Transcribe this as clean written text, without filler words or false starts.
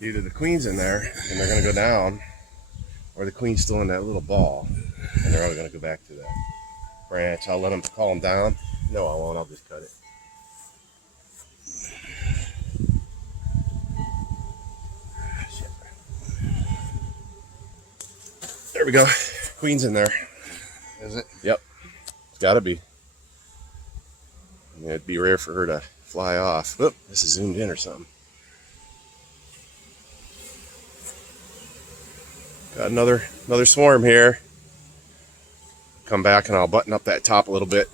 Either the queen's in there and they're going to go down, or the queen's still in that little ball and they're all going to go back to that branch. I'll let them call them down. No, I won't. I'll just cut it. Shit. There we go. Queen's in there. Is it? Yep. It's got to be. I mean, it'd be rare for her to fly off. Oop, this is zoomed in or something. Got another swarm here. Come back and I'll button up that top a little bit.